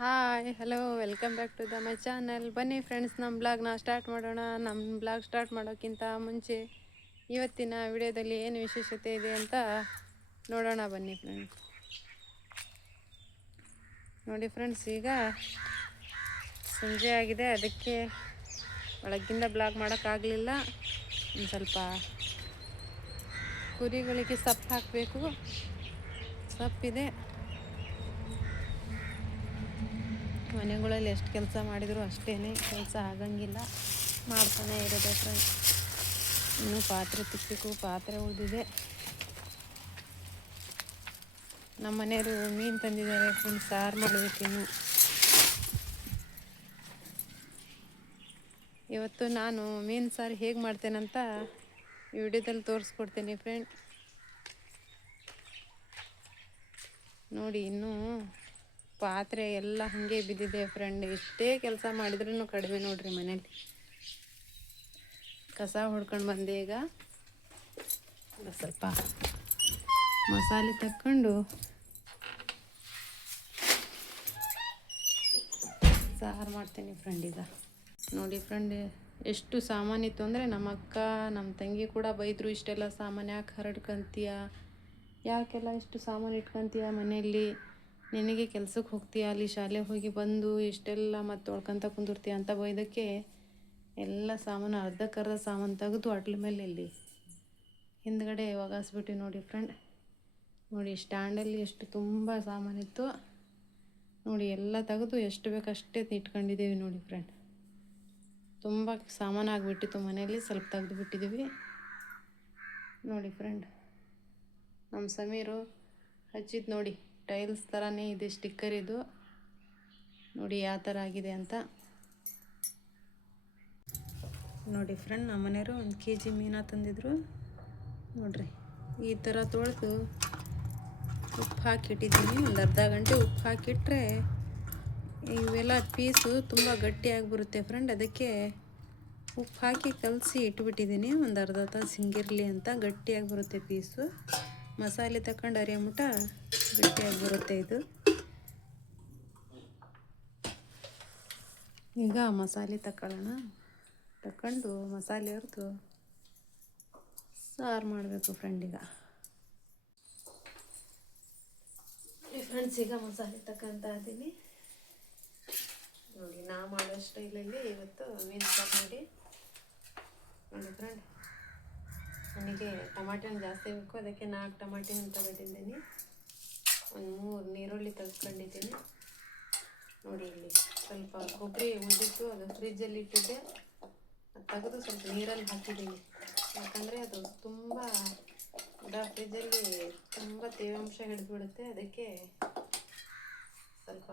Hi hello welcome back to the my channel. ಬನ್ನಿ friends, ನಮ್ಮ ಬ್ಲಾಗ್ನ ಸ್ಟಾರ್ಟ್ ಮಾಡೋಣ. ನಮ್ಮ ಬ್ಲಾಗ್ ಸ್ಟಾರ್ಟ್ ಮಾಡೋಕ್ಕಿಂತ ಮುಂಚೆ ಇವತ್ತಿನ ವಿಡಿಯೋದಲ್ಲಿ ಏನು ವಿಶೇಷತೆ ಇದೆ ಅಂತ ನೋಡೋಣ. ಬನ್ನಿ ಫ್ರೆಂಡ್ಸ್. ನೋಡಿ ಫ್ರೆಂಡ್ಸ್, ಈಗ ಸಂಜೆ ಆಗಿದೆ, ಅದಕ್ಕೆ ಒಳಗಿಂದ ಬ್ಲಾಗ್ ಮಾಡೋಕ್ಕಾಗಲಿಲ್ಲ. ಒಂದು ಸ್ವಲ್ಪ ಕುರಿಗಳಿಗೆ ಸೊಪ್ಪು ಹಾಕಬೇಕು. ಸೊಪ್ಪಿದೆ. ಮನೆಗಳಲ್ಲಿ ಎಷ್ಟು ಕೆಲಸ ಮಾಡಿದರೂ ಅಷ್ಟೇ, ಕೆಲಸ ಆಗಂಗಿಲ್ಲ, ಮಾಡ್ತಾನೆ ಇರೋದೆ ಫ್ರೆಂಡ್ಸ್. ಇನ್ನೂ ಪಾತ್ರೆ ತಿಕ್ಕಬೇಕು, ಪಾತ್ರೆ ಉಳಿದಿದೆ. ನಮ್ಮ ಮನೆಯವರು ಮೀನು ತಂದಿದ್ದಾರೆ ಫ್ರೆಂಡ್ಸ್, ಸಾರು ಮಾಡಬೇಕಿನ್ನು. ಇವತ್ತು ನಾನು ಮೀನು ಸಾರು ಹೇಗೆ ಮಾಡ್ತೇನಂತ ಈ ವಿಡಿಯೋದಲ್ಲಿ ತೋರಿಸ್ಕೊಡ್ತೀನಿ ಫ್ರೆಂಡ್. ನೋಡಿ, ಇನ್ನೂ ಪಾತ್ರೆ ಎಲ್ಲ ಹಾಗೆ ಬಿದ್ದಿದೆ ಫ್ರೆಂಡ್. ಎಷ್ಟೇ ಕೆಲಸ ಮಾಡಿದ್ರೂ ಕಡಿಮೆ ನೋಡ್ರಿ. ಮನೇಲಿ ಕಸ ಹೊಡ್ಕೊಂಡು ಬಂದೆ. ಈಗ ಸ್ವಲ್ಪ ಮಸಾಲೆ ತಕ್ಕೊಂಡು ಸಾರು ಮಾಡ್ತೀನಿ ಫ್ರೆಂಡ್. ಈಗ ನೋಡಿ ಫ್ರೆಂಡ್, ಎಷ್ಟು ಸಾಮಾನಿತ್ತು ಅಂದರೆ ನಮ್ಮ ಅಕ್ಕ ನಮ್ಮ ತಂಗಿ ಕೂಡ ಬೈದರು. ಇಷ್ಟೆಲ್ಲ ಸಾಮಾನು ಯಾಕೆ ಹರಡ್ಕೊಂತೀಯ, ಯಾಕೆಲ್ಲ ಇಷ್ಟು ಸಾಮಾನು ಇಟ್ಕೊತೀಯ ಮನೆಯಲ್ಲಿ, ನಿನಗೆ ಕೆಲ್ಸಕ್ಕೆ ಹೋಗ್ತೀಯ, ಅಲ್ಲಿ ಶಾಲೆಗೆ ಹೋಗಿ ಬಂದು ಇಷ್ಟೆಲ್ಲ ಮತ್ತೆ ತೊಳ್ಕೊತ ಕುಂದಿರ್ತೀಯ ಅಂತ ಬೈದಕ್ಕೆ ಎಲ್ಲ ಸಾಮಾನು ಅರ್ಧಕ್ಕರ್ಧ ಸಾಮಾನು ತೆಗೆದು ಅಟ್ಲ ಮೇಲೆ ಇಲ್ಲಿ ಹಿಂದ್ಗಡೆ ಒಗಾಸ್ಬಿಟ್ಟು. ನೋಡಿ ಫ್ರೆಂಡ್, ನೋಡಿ ಸ್ಟ್ಯಾಂಡಲ್ಲಿ ಎಷ್ಟು ತುಂಬ ಸಾಮಾನಿತ್ತು ನೋಡಿ. ಎಲ್ಲ ತೆಗೆದು ಎಷ್ಟು ಬೇಕಷ್ಟೇ ಇಟ್ಕೊಂಡಿದ್ದೀವಿ ನೋಡಿ ಫ್ರೆಂಡ್. ತುಂಬ ಸಾಮಾನು ಆಗಿಬಿಟ್ಟಿತ್ತು ಮನೆಯಲ್ಲಿ, ಸ್ವಲ್ಪ ತೆಗೆದು ಬಿಟ್ಟಿದ್ದೀವಿ ನೋಡಿ ಫ್ರೆಂಡ್. ನಮ್ಮ ಸಮೀರು ಹಚ್ಚಿದ್ದು ನೋಡಿ, ಟೈಲ್ಸ್ ಥರನೇ ಇದೆ ಸ್ಟಿಕ್ಕರ್. ಇದು ನೋಡಿ ಯಾವ ಥರ ಆಗಿದೆ ಅಂತ. ನೋಡಿ ಫ್ರೆಂಡ್, ನಮ್ಮ ಮನೆಯವರು 1 kg ಮೀನು ತಂದಿದ್ರು ನೋಡ್ರಿ. ಈ ಥರ ತೊಳೆದು ಉಪ್ಪು ಹಾಕಿಟ್ಟಿದ್ದೀನಿ. ಒಂದು ಅರ್ಧ ಗಂಟೆ ಉಪ್ಪು ಹಾಕಿಟ್ರೆ ಇವೆಲ್ಲ ಪೀಸು ತುಂಬ ಗಟ್ಟಿಯಾಗಿ ಬರುತ್ತೆ ಫ್ರೆಂಡ್. ಅದಕ್ಕೆ ಉಪ್ಪು ಹಾಕಿ ಕಲಸಿ ಇಟ್ಬಿಟ್ಟಿದ್ದೀನಿ. ಒಂದು ಅರ್ಧ ತಾಸು ಹಿಂಗಿರಲಿ ಅಂತ, ಗಟ್ಟಿಯಾಗಿ ಬರುತ್ತೆ ಪೀಸು. ಮಸಾಲೆ ತಗೊಂಡು ಅರಿಯೋ ಮುಟ ಗಟ್ಟಿಯಾಗಿ ಬರುತ್ತೆ ಇದು. ಈಗ ಮಸಾಲೆ ತಗೊಳ್ಳೋಣ. ತಗೊಂಡು ಮಸಾಲೆ ಹುರಿದು ಸಾರು ಮಾಡಬೇಕು ಫ್ರೆಂಡ್. ಈಗ ಫ್ರೆಂಡ್ಸ್, ಈಗ ಮಸಾಲೆ ತಗೊಂತ ಇದ್ದೀನಿ ನೋಡಿ. ನಾ ಮಾಡೋ ಸ್ಟೈಲಲ್ಲಿ ಇವತ್ತು ಮೀನು ಸಾರು ಮಾಡಿ ನೋಡಿ ಫ್ರೆಂಡ್. ನನಗೆ ಟಮಾಟೆ ಹಣ್ಣು ಜಾಸ್ತಿ ಬೇಕು, ಅದಕ್ಕೆ 4 ಟಮಾಟೆ ಹಣ್ಣು ತಗೊಂಡಿದ್ದೀನಿ. ಒಂದು 3 ನೀರುಳ್ಳಿ ತೆಗೆದುಕೊಂಡಿದ್ದೀನಿ ನೋಡಿ. ಇಲ್ಲಿ ಸ್ವಲ್ಪ ಕೊಬ್ಬರಿ ಉಳಿದಿತ್ತು, ಅದು ಫ್ರಿಜ್ಜಲ್ಲಿ ಇಟ್ಟಿದ್ದೆ. ಅದು ತೆಗೆದು ಸ್ವಲ್ಪ ನೀರಲ್ಲಿ ಹಾಕಿದ್ದೀನಿ, ಯಾಕಂದರೆ ಅದು ತುಂಬ ಫ್ರಿಜ್ಜಲ್ಲಿ ತುಂಬ ತೇವಾಂಶ ಹಿಡಿದ್ಬಿಡುತ್ತೆ. ಅದಕ್ಕೆ ಸ್ವಲ್ಪ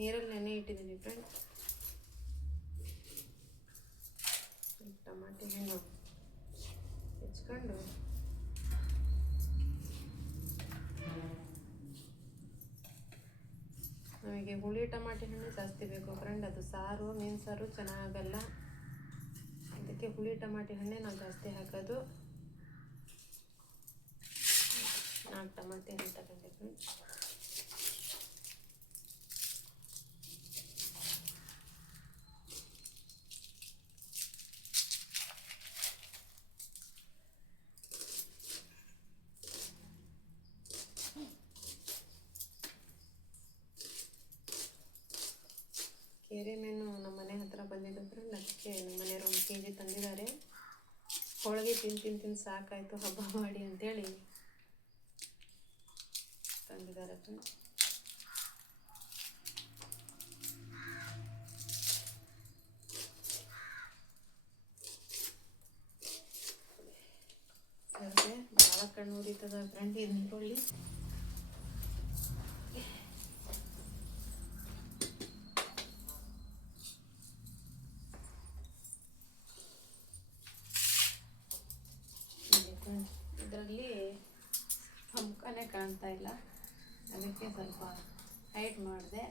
ನೀರಲ್ಲಿ ನೆನೆ ಇಟ್ಟಿದ್ದೀನಿ ಫ್ರೆಂಡ್. ಟಮಾಟೆ ಹಣ್ಣು ಹೆಚ್ಕೊಂಡು ನಮಗೆ ಹುಳಿ ಟಮಾಟೆ ಹಣ್ಣು ಜಾಸ್ತಿ ಬೇಕು ಫ್ರೆಂಡ್. ಅದು ಸಾರು, ಮೀನು ಸಾರು ಚೆನ್ನಾಗಲ್ಲ, ಅದಕ್ಕೆ ಹುಳಿ ಟಮಾಟೆ ಹಣ್ಣೆ ನಾವು ಜಾಸ್ತಿ ಹಾಕೋದು. 4 ಟಮಾಟೆ ಹಣ್ಣು ತಗೊಂಡೆ ಫ್ರೆಂಡ್. ಕೆರೆ ಮೀನು ನಮ್ಮ ಮನೆ ಹತ್ರ ಬಂದಿದ್ದು ಫ್ರೆಂಡ್. ಅದಕ್ಕೆ ನಮ್ಮ ಮನೆಯವರು 1 kg ತಂದಿದ್ದಾರೆ. ಹೋಳಿಗೆ ತಿಂದು ಸಾಕಾಯಿತು, ಹಬ್ಬ ಮಾಡಿ ಅಂತೇಳಿ ತಂದಿದ್ದಾರೆ ಫ್ರೆಂಡ್. ಭಾಳ ಕಣ್ಣು ಉರಿತದ ಫ್ರೆಂಡ್. ಇದು ನೀರುಳ್ಳಿ ಇದರಲ್ಲಿ ಮುಖನೇ ಕಾಣ್ತಾ ಇಲ್ಲ, ಅದಕ್ಕೆ ಸ್ವಲ್ಪ ಹೈಟ್ ಮಾಡಿದೆ.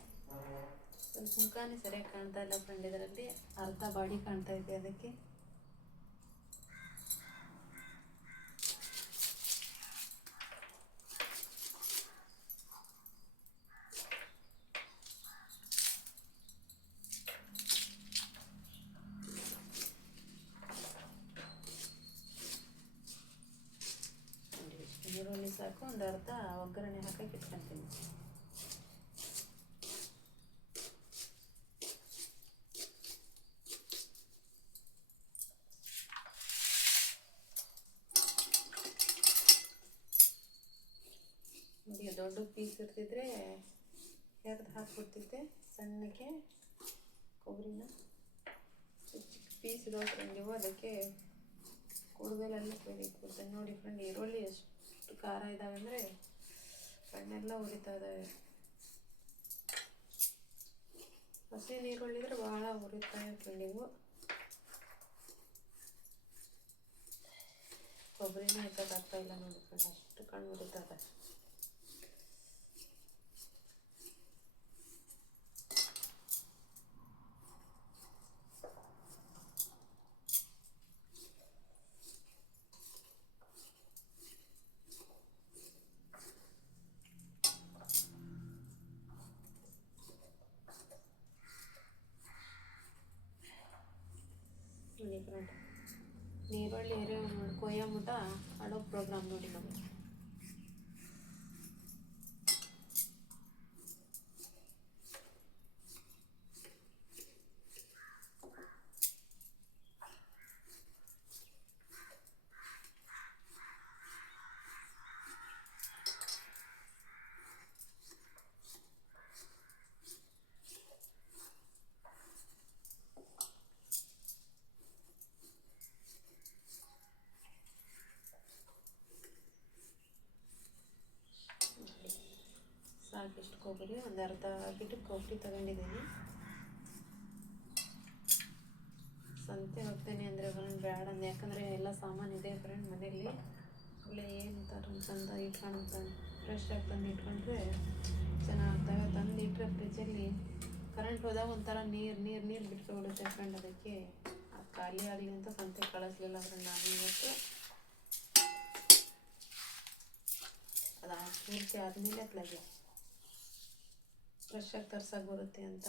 ಸ್ವಲ್ಪ ಮುಖನೇ ಸರಿಯಾಗಿ ಕಾಣ್ತಾ ಇಲ್ಲ ಫ್ರೆಂಡ್. ಇದರಲ್ಲಿ ಅರ್ಧ ಬಾಡಿ ಕಾಣ್ತಾ ಇದೆ, ಅದಕ್ಕೆ ಒಂದು ಅರ್ಧ ಒಗ್ಗರಣೆ ಹಾಕಕ್ಕೆ ಇಟ್ಕೊತೀನಿ. ನೋಡಿ ದೊಡ್ಡ ಪೀಸ್ ಇರ್ತಿದ್ರೆ ಹೆರ್ದು ಹಾಕ್ಬಿಡ್ತಿದ್ದೆ, ಸಣ್ಣಕ್ಕೆ ಕೊಬ್ಬರಿನ ಚಿಕ್ಕ ಚಿಕ್ಕ ಪೀಸ್ ಇದಾವೆ ಫ್ರೆಂಡ್. ಇವು ಅದಕ್ಕೆ ಕೂದಲೆಲ್ಲ ಇಟ್ಬಿಡ್ತೇನೆ. ನೋಡಿ ಫ್ರೆಂಡ್, ಈರುಳ್ಳಿ ಎಷ್ಟು ಖಾರ ಇದ್ದಾವೆ ಅಂದರೆ ಕಣ್ಣೆಲ್ಲ ಉರಿತಾ ಇದ್ದಾವೆ. ಹಸಿ ನೀರುಳ್ಳಿ ಇದ್ರೆ ಭಾಳ ಉರಿತಾವೆ ಫ್ರೆಂಡ್. ಇವು ಕೊಬ್ಬರಿನ ಹೆಚ್ಚಕ್ಕಾಗ್ತಾ ಇಲ್ಲ ನೋಡಿ ಫ್ರೆಂಡ್, ಅಷ್ಟು ಕಣ್ಣು ಉರಿತದೆ. ನೋಡಿ ಫ್ರೆಂಡ್, ನೀರುಳ್ಳಿ ಕೊಯ್ಯೋ ಮುಟ ಆಡೋ ಪ್ರೋಗ್ರಾಮ್ ನೋಡಿ ನಮಗೆ. ಸಾಕಿಷ್ಟು ಕೊಬ್ಬರಿ, ಒಂದು ಅರ್ಧ ಗಿಡ ಕೊಬ್ಬರಿ ತಗೊಂಡಿದ್ದೀನಿ. ಸಂತೆ ಹೋಗ್ತೇನೆ ಅಂದರೆ ಫ್ರೆಂಡ್ ಬೇಡ ಅಂದು, ಯಾಕಂದರೆ ಎಲ್ಲ ಸಾಮಾನು ಇದೆ ಫ್ರೆಂಡ್ ಮನೇಲಿ. ಒಳ್ಳೆ ಏನು ತಂದು ಇಟ್ಕೊಂಡು ಫ್ರೆಶ್ ಆಗಿ ತಂದು ಇಟ್ಕೊಂಡ್ರೆ ಚೆನ್ನಾಗ್ತವೆ. ತಂದು ಇಟ್ಟರೆ ಫ್ರಿಜ್ಜಲ್ಲಿ ಕರೆಂಟ್ ಹೋದಾಗ ಒಂಥರ ನೀರು ಬಿಟ್ಕೊಬಿಡುತ್ತೆ ಫ್ರೆಂಡ್. ಅದಕ್ಕೆ ಅದು ಖಾಲಿ ಆಗಲಿ ಅಂತ ಸಂತೆ ಕಳಿಸ್ಲಿಲ್ಲ ಫ್ರೆಂಡ್ ನಾನು ಇವತ್ತು. ಅದು ಪೂರ್ತಿ ಆದಮೇಲೆ ಅತ್ಲಾಗೆ ಫ್ರೆಶ್ ಆಗಿ ತರ್ಸಕ್ಕೆ ಬರುತ್ತೆ ಅಂತ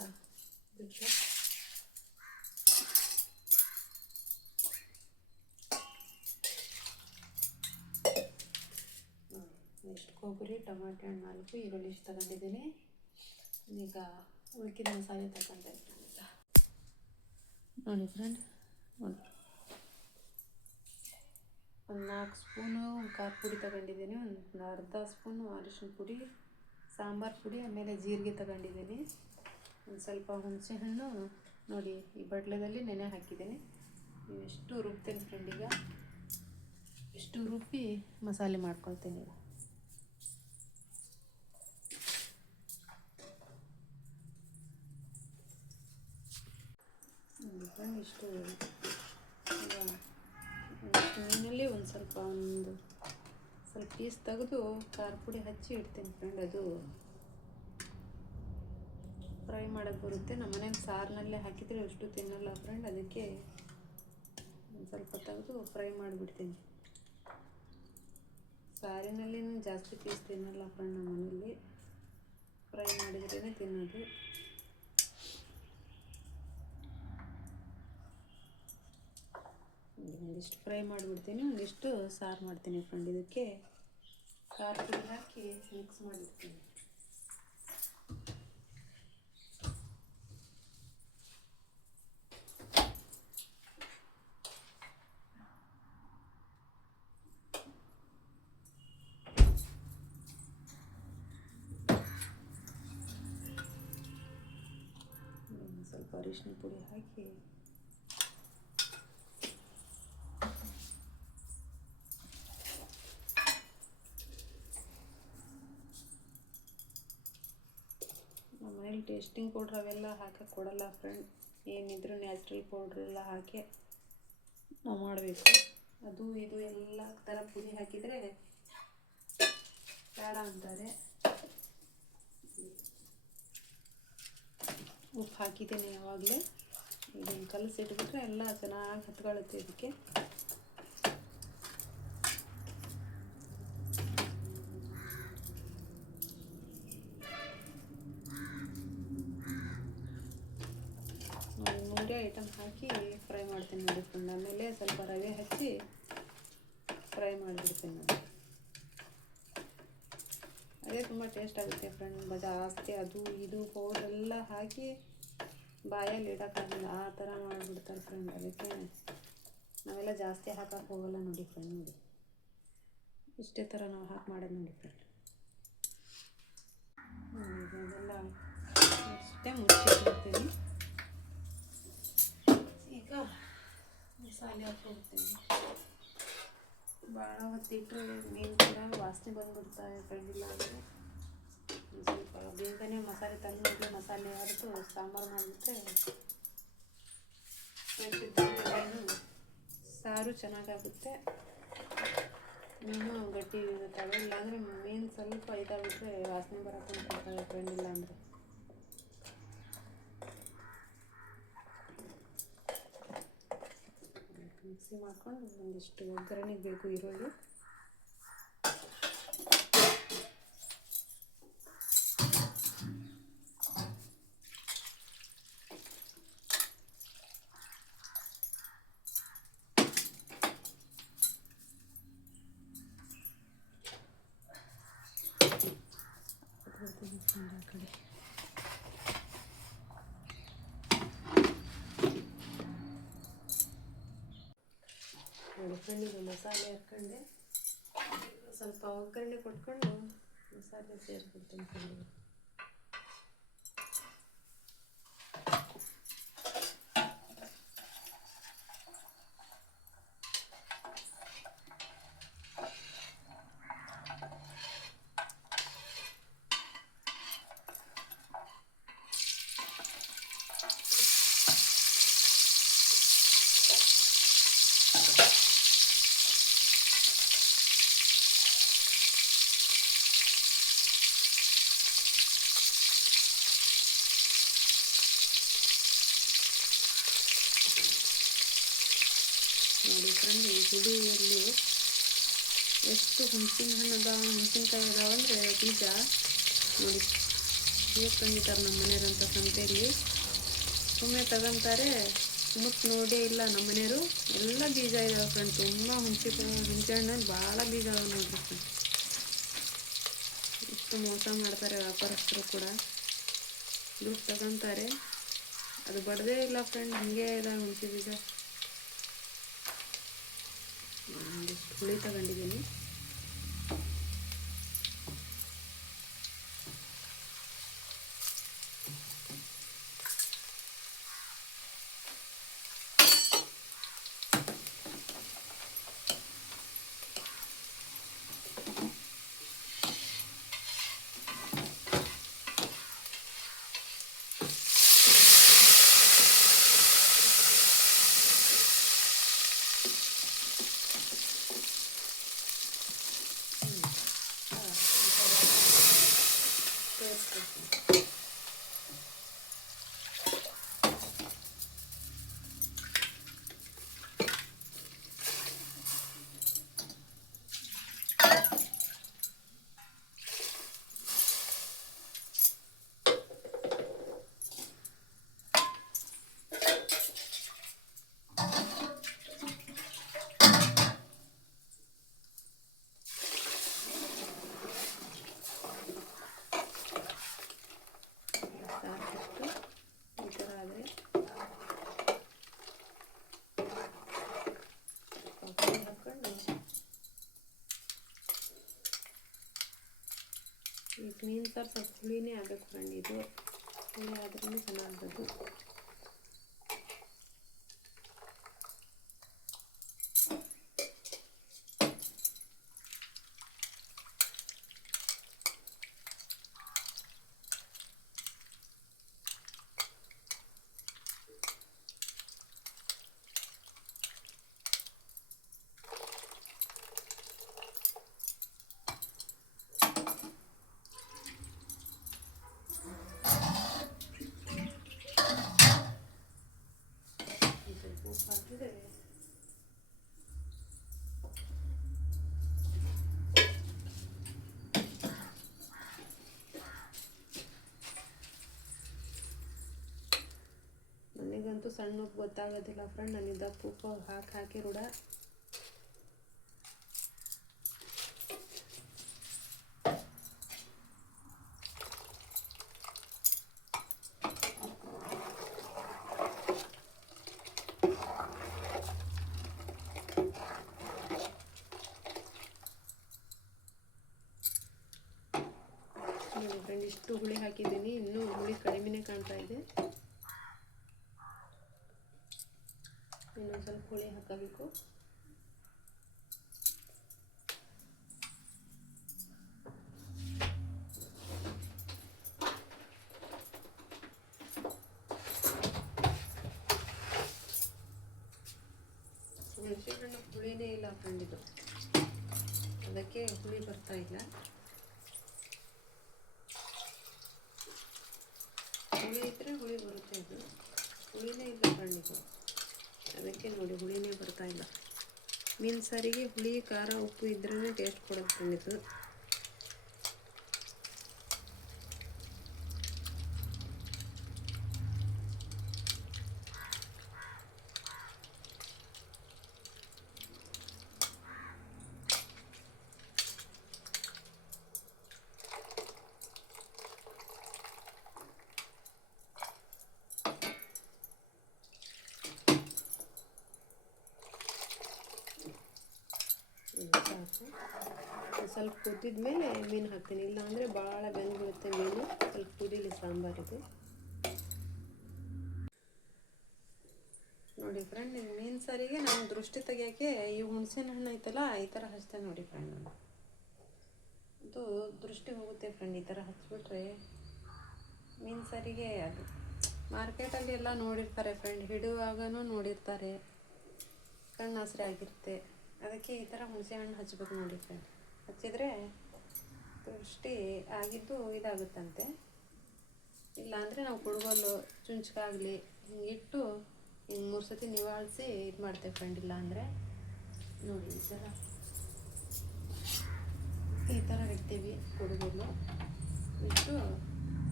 ಬಿಟ್ಟು. ಇಷ್ಟು ಕೊಬ್ಬರಿ, ಟೊಮಾಟೊ ಹಣ್ಣು 4, ಈರುಳ್ಳಿ ಇಷ್ಟು ತಗೊಂಡಿದ್ದೀನಿ. ಈಗ ಉಳ್ಕಿದ ಮಸಾಲೆ ತಗೊಂಡೆ ಈಗ ನೋಡಿ ಫ್ರೆಂಡ್. ನೋಡಿ ಒಂದು 4 ಸ್ಪೂನು ಖಾರ ಪುಡಿ ತಗೊಂಡಿದ್ದೀನಿ, ಒಂದು ಅರ್ಧ ಸ್ಪೂನು ಅರಿಶಿನ ಪುಡಿ, ಸಾಂಬಾರು ಪುಡಿ, ಆಮೇಲೆ ಜೀರಿಗೆ ತಗೊಂಡಿದ್ದೀನಿ. ಒಂದು ಸ್ವಲ್ಪ ಹುಣಸೆ ಹಣ್ಣು ನೋಡಿ ಈ ಬಟ್ಲದಲ್ಲಿ ನೆನೆ ಹಾಕಿದ್ದೀನಿ. ಎಷ್ಟು ರುಬ್ತೇನೆ ಫ್ರೆಂಡ್. ಈಗ ಇಷ್ಟು ರುಬ್ಬಿ ಮಸಾಲೆ ಮಾಡ್ಕೊಳ್ತೇನೆ. ಈಗ ಫ್ರೆಂಡ್ ಇಷ್ಟು ಎಣ್ಣೆಯಲ್ಲಿ ಒಂದು ಸ್ವಲ್ಪ ಪೀಸ್ ತೆಗೆದು ಖಾರ ಪುಡಿ ಹಚ್ಚಿ ಇಡ್ತೀನಿ ಫ್ರೆಂಡ್. ಅದು ಫ್ರೈ ಮಾಡೋಕ್ಕೆ ಬರುತ್ತೆ. ನಮ್ಮ ಮನೇಲಿ ಸಾರಿನಲ್ಲೇ ಹಾಕಿದರೆ ಅಷ್ಟು ತಿನ್ನಲ್ಲ ಫ್ರೆಂಡ್, ಅದಕ್ಕೆ ಒಂದು ಸ್ವಲ್ಪ ತೆಗೆದು ಫ್ರೈ ಮಾಡಿಬಿಡ್ತೀನಿ. ಸಾರಿನಲ್ಲಿ ಜಾಸ್ತಿ ಪೀಸ್ ತಿನ್ನಲ್ಲ ಫ್ರೆಂಡ್ ನಮ್ಮ ಮನೇಲಿ, ಫ್ರೈ ಮಾಡಿದ್ರೇ ತಿನ್ನೋದು. ಒಂದಿಷ್ಟು ಫ್ರೈ ಮಾಡಿಬಿಡ್ತೀನಿ, ಒಂದಿಷ್ಟು ಸಾರು ಮಾಡ್ತೀನಿ ಫ್ರೆಂಡ್. ಇದಕ್ಕೆ ಖಾರ ಪುಡಿ ಹಾಕಿ ಮಿಕ್ಸ್ ಮಾಡಿರ್ತೀನಿ. ಸ್ವಲ್ಪ ಅರಿಶಿನ ಪುಡಿ ಹಾಕಿ ನಮ್ಮ ಮನೇಲಿ ಟೇಸ್ಟಿಂಗ್ ಪೌಡ್ರ್ ಅವೆಲ್ಲ ಹಾಕಕ್ಕೆ ಕೊಡಲ್ಲ ಫ್ರೆಂಡ್. ಏನಿದ್ರು ನ್ಯಾಚುರಲ್ ಪೌಡ್ರೆಲ್ಲ ಹಾಕಿ ನಾವು ಮಾಡಬೇಕು. ಅದು ಇದು ಎಲ್ಲ ಥರ ಪುಡಿ ಹಾಕಿದರೆ ಬೇಡ ಅಂತಾರೆ. ಉಪ್ಪು ಹಾಕಿದ್ದೇನೆ ಯಾವಾಗಲೇ. ಇದನ್ನು ಕಲಸಿಟ್ಬಿಟ್ರೆ ಎಲ್ಲ ಚೆನ್ನಾಗಿ ಹತ್ಕೊಳ್ಳುತ್ತೆ ಇದಕ್ಕೆ. ಮೂರೇ ಐಟಮ್ ಹಾಕಿ ಫ್ರೈ ಮಾಡ್ತೀನಿ ನೋಡಿ ಫ್ರೆಂಡ್. ಆಮೇಲೆ ಸ್ವಲ್ಪ ರವೆ ಹಚ್ಚಿ ಫ್ರೈ ಮಾಡಿಬಿಡ್ತೀನಿ ನೋಡಿ. ಅದೇ ತುಂಬ ಟೇಸ್ಟ್ ಆಗುತ್ತೆ ಫ್ರೆಂಡ್. ಜಾಸ್ತಿ ಅದು ಇದು ಪೌಡ್ರೆಲ್ಲ ಹಾಕಿ ಬಾಯಲ್ಲಿ ಇಡೋಕ್ಕಾಗಲ್ಲ, ಆ ಥರ ಮಾಡಿಬಿಡ್ತಾರೆ ಫ್ರೆಂಡ್. ಅದಕ್ಕೆ ನಾವೆಲ್ಲ ಜಾಸ್ತಿ ಹಾಕಕ್ಕೆ ಹೋಗಲ್ಲ ನೋಡಿ ಫ್ರೆಂಡ್. ನೋಡಿ ಇಷ್ಟೇ ಥರ ನಾವು ಹಾಕಿ ಮಾಡೋದು ನೋಡಿ ಫ್ರೆಂಡ್. ಅದೆಲ್ಲ ಅಷ್ಟೇ ಮುಚ್ಚಿಟ್ಬಿಡ್ತೀನಿ. ಈಗ ಮಸಾಲೆ ಹಾಕ್ಕೊಡ್ತೀನಿ. ಭಾಳ ಹೊತ್ತಿಟ್ಟರೆ ಮೀನು ಕೂಡ ವಾಸನೆ ಬಂದುಬಿಡ್ತಾರೆ ಫ್ರೆಂಡ್. ಇಲ್ಲ ಅಂದರೆ ಸ್ವಲ್ಪ ಬೇಗನೆ ಮಸಾಲೆ ತಂದು ಮಸಾಲೆ ಅರೆದು ಸಾಂಬಾರು ಮಾಡಿಬಿಟ್ರೆ ಫ್ರೆಶ್ ಇದ್ದಾಗ ಮೀನು ಸಾರು ಚೆನ್ನಾಗಾಗುತ್ತೆ. ಮೀನು ಗಟ್ಟಿ ಇರುತ್ತವೆ. ಇಲ್ಲಾಂದರೆ ಮೀನು ಸ್ವಲ್ಪ ಇದಾಗ್ಬಿಟ್ರೆ ವಾಸನೆ ಬರೋಕ್ಕೆ ಕೊಡ್ತಾರೆ ಫ್ರೆಂಡ್. ಇಲ್ಲ ಅಂದರೆ ಮಿಕ್ಸಿ ಮಾಡ್ಕೊಂಡು ಒಂದಿಷ್ಟು ಒಗ್ಗರಣೆಗೆ ಬೇಕು ಈರುಳ್ಳಿ, ಆ ಕಡೆ ನೋಡಿ ಫ್ರೆಂಡ್. ಇದು ಮಸಾಲೆ ಹಾಕ್ಕೊಂಡೆ ಸ್ವಲ್ಪ ಒಗ್ಗರಣೆ ಕೊಟ್ಕೊಂಡು ಮಸಾಲೆ ಸೇರಿಸ್ಬಿಡ್ತೀನಿ ಫ್ರೆಂಡ್. ನೋಡಿ ಫ್ರೆಂಡ್, ಈ ಹುಳಿಯಲ್ಲಿ ಎಷ್ಟು ಹುಣಸಿನಕಾಯಿ ಅದಾವ ಅಂದರೆ ಬೀಜ ನೋಡಿ ಹೇಗೆ ತಂದಿದ್ದಾರೆ ನಮ್ಮ ಮನೆಯವ್ರಂಥ ಸಂತೆಯಲ್ಲಿ. ಸುಮ್ಮನೆ ತಗೊಂತಾರೆ, ಮುಟ್ಟು ನೋಡೇ ಇಲ್ಲ ನಮ್ಮ ಮನೆಯವರು. ಎಲ್ಲ ಬೀಜ ಇದಾವೆ ಫ್ರೆಂಡ್. ತುಂಬ ಹುಣಸೆ ಹಣ್ಣಲ್ಲಿ ಭಾಳ ಬೀಜ ಅದಾವೆ ನೋಡ್ರಿ ಫ್ರೆಂಡ್. ಎಷ್ಟು ಮೋಸ ಮಾಡ್ತಾರೆ ವ್ಯಾಪಾರಸ್ಥರು ಕೂಡ. ದುಡ್ಡು ತಗೊಂತಾರೆ, ಅದು ಬಡ್ದೇ ಇಲ್ಲ ಫ್ರೆಂಡ್. ಹಾಗೆ ಇದಾವೆ ಹುಣಸೆ ಬೀಜ. ಒಂದಿಷ್ಟು ಹುಳಿ ತಗೊಂಡಿದ್ದೀನಿ. ಮೀನು ಸಾರು ಸ್ವಲ್ಪ ಹುಳಿನೇ ಆಗಬೇಕು ಫ್ರೆಂಡ್. ಇದು ಹುಳಿ ಆದ್ರೂ ಚೆನ್ನಾಗದು. ನನಗಂತೂ ಸಣ್ಣ ಉಪ್ಪು ಗೊತ್ತಾಗೋದಿಲ್ಲ ಫ್ರೆಂಡ್. ನಾನು ಇದಕ್ಕೆ ಉಪ್ಪು ಹಾಕಿ ರೂಢ. ಇಷ್ಟು ಹುಳಿ ಹಾಕಿದ್ದೀನಿ, ಇನ್ನೂ ಹುಳಿ ಕಡಿಮೆನೇ ಕಾಣ್ತಾ ಇದೆ. ಇನ್ನೊಂದು ಸ್ವಲ್ಪ ಹುಳಿ ಹಾಕಬೇಕು. ಹುಣಸೆಹಣ್ಣು ಹುಳಿನೇ ಇಲ್ಲ ಫ್ರೆಂಡ್, ಅದಕ್ಕೆ ಹುಳಿ ಬರ್ತಾ ಇಲ್ಲ. ಹುಳಿ ಇದ್ದರೆ ಹುಳಿ ಬರುತ್ತೆ, ಇದು ಹುಳಿನೇ ಇಲ್ಲ ಫ್ರೆಂಡ್, ಅದಕ್ಕೆ ನೋಡಿ ಹುಳಿನೇ ಬರ್ತಾ ಇಲ್ಲ. ಮೀನು ಸಾರಿಗೆ ಹುಳಿ ಖಾರ ಉಪ್ಪು ಇದ್ರೇ ಟೇಸ್ಟ್ ಕೊಡೋದು ಫ್ರೆಂಡ್. ಸ್ವಲ್ಪ ಕುದ್ದಿದ ಮೇಲೆ ಮೀನು ಹಾಕ್ತೀನಿ, ಇಲ್ಲ ಅಂದರೆ ಭಾಳ ಬೆಂದ್ಬಿಡುತ್ತೆ ಮೀನು. ಸ್ವಲ್ಪ ಕುದೀಲಿ ಸಾಂಬಾರಿಗೆ. ನೋಡಿ ಫ್ರೆಂಡ್, ಮೀನು ಸಾರಿಗೆ ನಾನು ದೃಷ್ಟಿ ತೆಗಿಯೋಕ್ಕೆ ಈ ಹುಣಸೆ ಹಣ್ಣು ಐತಲ್ಲ ಈ ಥರ ಹಚ್ತೇನೆ ನೋಡಿ ಫ್ರೆಂಡ್. ನಾನು ಅದು ದೃಷ್ಟಿ ಹೋಗುತ್ತೆ ಫ್ರೆಂಡ್, ಈ ಥರ ಹಚ್ಬಿಟ್ರೆ ಮೀನು ಸಾರಿಗೆ. ಅದು ಮಾರ್ಕೆಟಲ್ಲಿ ಎಲ್ಲ ನೋಡಿರ್ತಾರೆ ಫ್ರೆಂಡ್, ಹಿಡುವಾಗನೂ ನೋಡಿರ್ತಾರೆ, ಕಣ್ಣು ಹಸ್ರೆ ಆಗಿರುತ್ತೆ. ಅದಕ್ಕೆ ಈ ಥರ ಹುಣಸೆ ಹಣ್ಣು ಹಚ್ಬೇಕು ನೋಡಿ ಫ್ರೆಂಡ್. ಹಚ್ಚಿದರೆ ದೃಷ್ಟಿ ಆಗಿದ್ದು ಇದಾಗುತ್ತಂತೆ. ಇಲ್ಲಾಂದರೆ ನಾವು ಕುಡುಗೋಲು ಚುಂಚಕಾಗಲಿ ಹಿಂಗಿಟ್ಟು ಹಿಂಗೆ 3 ಸತಿ ನಿವಾಳಿಸಿ ಇದು ಮಾಡ್ತೇವೆ ಫ್ರೆಂಡ್. ಇಲ್ಲ ಅಂದರೆ ನೋಡಿ ಈ ಥರ ಇಡ್ತೀವಿ ಕುಡುಗೋಲು ಇಟ್ಟು,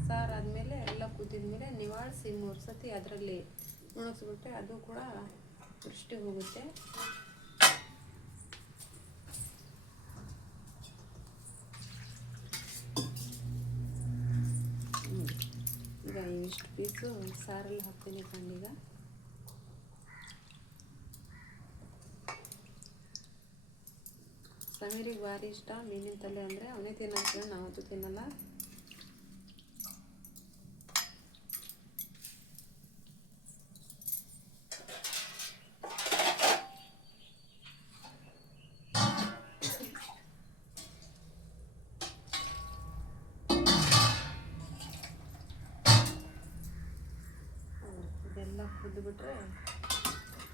ಸಾರಾದಮೇಲೆ ಎಲ್ಲ ಕುದ್ದಿದ ಮೇಲೆ ನಿವಾಳಿಸಿ 3 ಸತಿ ಅದರಲ್ಲಿ ಮುಳುಗಿಸ್ಬಿಟ್ರೆ ಅದು ಕೂಡ ದೃಷ್ಟಿ ಹೋಗುತ್ತೆ. ಈಗ ಇಷ್ಟು ಪೀಸು ಸಾರಲ್ಲಿ ಹಾಕ್ತೀನಿ ಫ್ರೆಂಡ್. ಈಗ ಸಮೀರಿಗೆ ಭಾರಿ ಇಷ್ಟ ಮೀನಿನ ತಲೆ ಅಂದರೆ, ಅವನೇ ತಿನ್ನೋದು, ನಾವಂತೂ ತಿನ್ನಲ್ಲ. ಇದೆಲ್ಲ ಕುದ್ದುಬಿಟ್ರೆ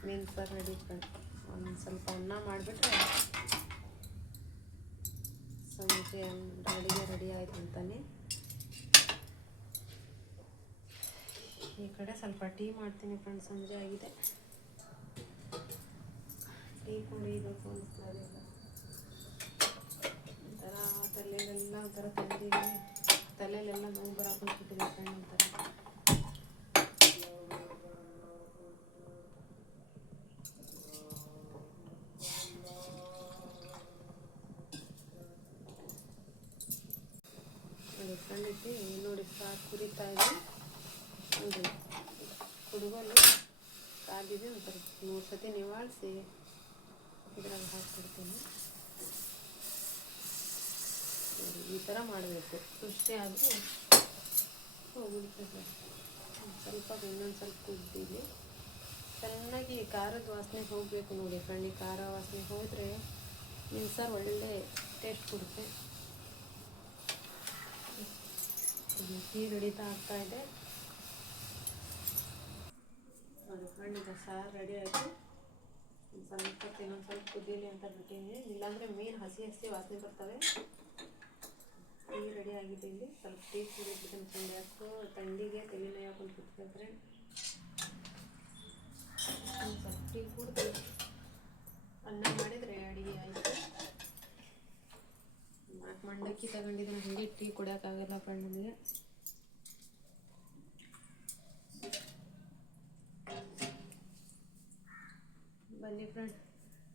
ಮೀನು ಸಾರು ರೆಡಿ ಫ್ರೆಂಡ್. ಒಂದು ಸ್ವಲ್ಪ ಅನ್ನ ಮಾಡಿಬಿಟ್ರೆ ಸಂಜೆ ಅಡುಗೆ ರೆಡಿ ಆಯ್ತು ಅಂತಾನೆ. ಈ ಕಡೆ ಸ್ವಲ್ಪ ಟೀ ಮಾಡ್ತೀನಿ ಫ್ರೆಂಡ್, ಸಂಜೆ ಆಗಿದೆ. ಟೀ ಕುಡಿಬೇಕು ಅನಿಸ್ತಾ ಇದೆ. ಒಂಥರ ತಲೆಯಲ್ಲೆಲ್ಲ ಒಂಥರ ತಂದಿದೆ, ತಲೆಯಲ್ಲೆಲ್ಲ ನೋವು ಬರಾಕೊಂಡ್ಬಿಟ್ಟಿದೆ ಫ್ರೆಂಡ್. ಒಂಥರ ಫ್ರೆಂಡ್ ನೋಡಿ ಸಾರು ಕುರಿತಾ ಇದೆ. ಒಂದು ಕುಡುಗೋಲು ಕಾದಿದೆ, ಒಂದು ಸ್ವಲ್ಪ 3 ಸತಿ ನಿವಾಳಿಸಿ ಇದ್ರಾಗ ಹಾಕ್ಬಿಡ್ತೀನಿ. ಈ ಥರ ಮಾಡಬೇಕು, ದೃಷ್ಟಿ ಆದರೂ ಹೋಗ್ಬಿಡ್ತದೆ. ಸ್ವಲ್ಪ ಇನ್ನೊಂದು ಸ್ವಲ್ಪ ಕುದ್ದೀವಿ, ಚೆನ್ನಾಗಿ ಖಾರದ ವಾಸನೆ ಹೋಗಬೇಕು ನೋಡಿ ಫ್ರೆಂಡ್. ಖಾರ ವಾಸನೆ ಹೋದರೆ ಮೀನು ಸಾರು ಒಳ್ಳೆ ಟೇಸ್ಟ್ ಕೊಡುತ್ತೆ. ಟೀ ರೆಡಿತಾ ಆಗ್ತಾ ಇದೆ ನೋಡಿ ಫ್ರೆಂಡ್. ಈಗ ಸಾರು ರೆಡಿ ಆಯಿತು. ಸ್ವಲ್ಪ ಇನ್ನೊಂದು ಸ್ವಲ್ಪ ಕುದೀಲಿ ಅಂತ ಬಿಟ್ಟಿದ್ದೀನಿ, ಇಲ್ಲಾಂದರೆ ಮೀನು ಹಸಿ ಹಸಿ ವಾಸನೆ ಬರ್ತವೆ. ಟೀ ರೆಡಿ ಆಗಿದೆ. ಇಲ್ಲಿ ಸ್ವಲ್ಪ ಟೀ ಕುಡಿದ್ಬಿಟ್ಟು ಫ್ರೆಂಡ್, ಯಾಕೋ ಥಂಡಿಗೆ ತಲೆ ನೋವು ಹಾಕೊಂಡು ಕೂತ್ಕೊಳ್ಳಿ ಫ್ರೆಂಡ್. ಸ್ವಲ್ಪ ಟೀ ಕುಡಿದು ಅನ್ನ ಮಾಡಿದರೆ ಅಡುಗೆ ಆಯಿತು. ಮಂಡಕ್ಕಿ ತಗೊಂಡಿದ್ದೀನಿ, ಹಂಗೆ ಟೀ ಕುಡಿಯೋಕ್ಕಾಗಲ್ಲ ಫ್ರೆಂಡ್ ನನಗೆ. ಬನ್ನಿ ಫ್ರೆಂಡ್,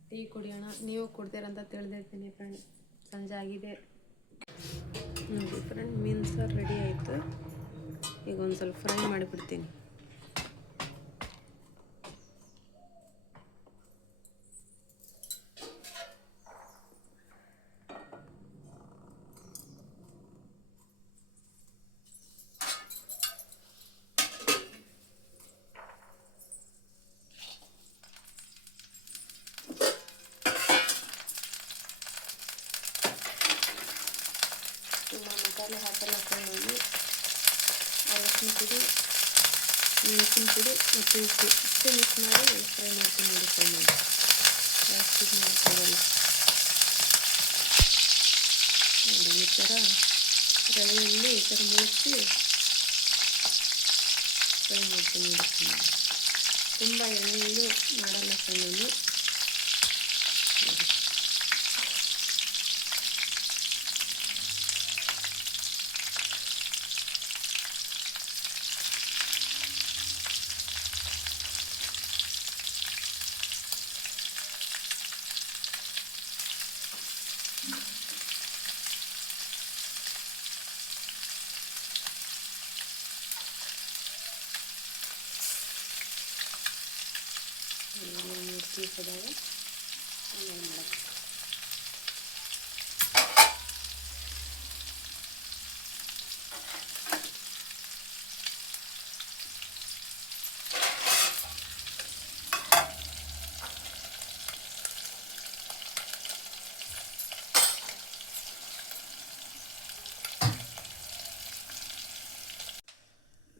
ಟೀ ಕುಡಿಯೋಣ. ನೀವು ಕುಡ್ತೀರಂತ ತಿಳಿದಿರ್ತೀನಿ ಫ್ರೆಂಡ್. ಸಂಜೆ ಆಗಿದೆ ನೋಡಿ ಫ್ರೆಂಡ್, ಮೀನು ಸಾರು ರೆಡಿ ಆಯಿತು. ಈಗ ಒಂದು ಸ್ವಲ್ಪ ಫ್ರೈ ಮಾಡಿಬಿಡ್ತೀನಿ. ಅರಿಶಿನ ಪುಡಿ, ಮೆಣಸಿನ ಪುಡಿ ಮತ್ತು ಉಪ್ಪು ಇಷ್ಟೇ ಮಿಕ್ಸ್ ಮಾಡಿ ಫ್ರೈ ಮಾಡ್ತೀನಿ ನೋಡಿ ಫ್ರೆಂಡ್. ಜಾಸ್ತಿ ಮಾಡ್ಕೋಲ್ಲ ನೋಡಿ. ಈ ಥರ ರವೆಯಲ್ಲಿ ಈ ಥರ ಮುಗಿಸಿ ಫ್ರೈ ಮಾಡ್ತೀನಿ ನೋಡಿ ಫ್ರೆಂಡ್. ತುಂಬ ಎಣ್ಣೆಯಲ್ಲೂ ಮಾಡಲ್ಲ ಫ್ರೆಂಡ್. ಮೂರು ಪೀಸ್ ಅದಾವೆ, ಆಮೇಲೆ ಮಾಡೋದು.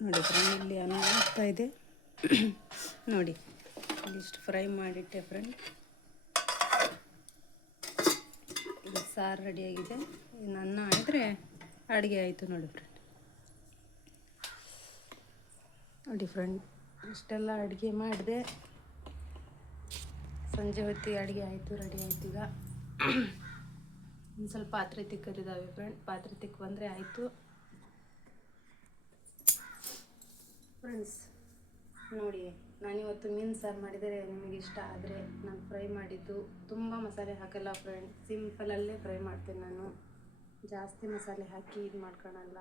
ನೋಡಿ ಫ್ರೆಂಡ್, ಇಲ್ಲಿ ಅನ್ನ ಆಗ್ತಾ ಇದೆ ನೋಡಿ. ಇಲ್ಲಿಷ್ಟು ಫ್ರೈ ಮಾಡಿಟ್ಟೆ ಫ್ರೆಂಡ್. ಇದು ಸಾರು ರೆಡಿಯಾಗಿದೆ. ಇನ್ನು ಅನ್ನ ಆಗಿದ್ರೆ ಅಡುಗೆ ಆಯಿತು ನೋಡಿ ಫ್ರೆಂಡ್. ನೋಡಿ ಫ್ರೆಂಡ್, ಇಷ್ಟೆಲ್ಲ ಅಡುಗೆ ಮಾಡಿದೆ. ಸಂಜೆ ಹೊತ್ತಿಗೆ ಅಡುಗೆ ಆಯಿತು, ರೆಡಿ ಆಯಿತು. ಈಗ ಒಂದು ಸ್ವಲ್ಪ ಪಾತ್ರೆ ತಿಕ್ಕರಿದ್ದಾವೆ ಫ್ರೆಂಡ್. ಪಾತ್ರೆ ತಿಕ್ಕ ಬಂದರೆ ಆಯಿತು ಫ್ರೆಂಡ್ಸ್. ನೋಡಿ, ನಾನಿವತ್ತು ಮೀನು ಸಾರು ಮಾಡಿದರೆ ನಿಮಗೆ ಇಷ್ಟ ಆದರೆ, ನಾನು ಫ್ರೈ ಮಾಡಿದ್ದು ತುಂಬ ಮಸಾಲೆ ಹಾಕಲ್ಲ ಫ್ರೆಂಡ್. ಸಿಂಪಲಲ್ಲೇ ಫ್ರೈ ಮಾಡ್ತೇನೆ ನಾನು. ಜಾಸ್ತಿ ಮಸಾಲೆ ಹಾಕಿ ಇದು ಮಾಡ್ಕೊಳಲ್ಲ.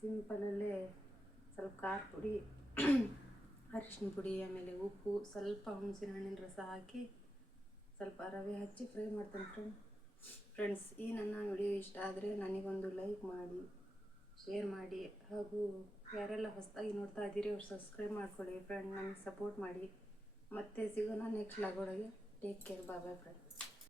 ಸಿಂಪಲಲ್ಲೇ ಸ್ವಲ್ಪ ಖಾರ ಪುಡಿ, ಅರಿಶಿನ ಪುಡಿ, ಆಮೇಲೆ ಉಪ್ಪು, ಸ್ವಲ್ಪ ಹುಣಸಿನ ಹಣ್ಣಿನ ರಸ ಹಾಕಿ ಸ್ವಲ್ಪ ರವೆ ಹಚ್ಚಿ ಫ್ರೈ ಮಾಡ್ತೇನೆ ಫ್ರೆಂಡ್ಸ್. ಈ ನನ್ನ ವಿಡಿಯೋ ಇಷ್ಟ ಆದರೆ ನನಗೊಂದು ಲೈಕ್ ಮಾಡಿ, ಶೇರ್ ಮಾಡಿ, ಹಾಗೂ ಯಾರೆಲ್ಲ ಹೊಸದಾಗಿ ನೋಡ್ತಾ ಇದ್ದೀರಿ ಅವ್ರು ಸಬ್ಸ್ಕ್ರೈಬ್ ಮಾಡ್ಕೊಳ್ಳಿ ಫ್ರೆಂಡ್. ನನಗೆ ಸಪೋರ್ಟ್ ಮಾಡಿ. ಮತ್ತೆ ಸಿಗೋಣ ನೆಕ್ಸ್ಟ್ ಲಾಗೋಳಗೆ. ಟೇಕ್ ಕೇರ್, ಬಾಯ್ ಬಾಯ್ ಫ್ರೆಂಡ್.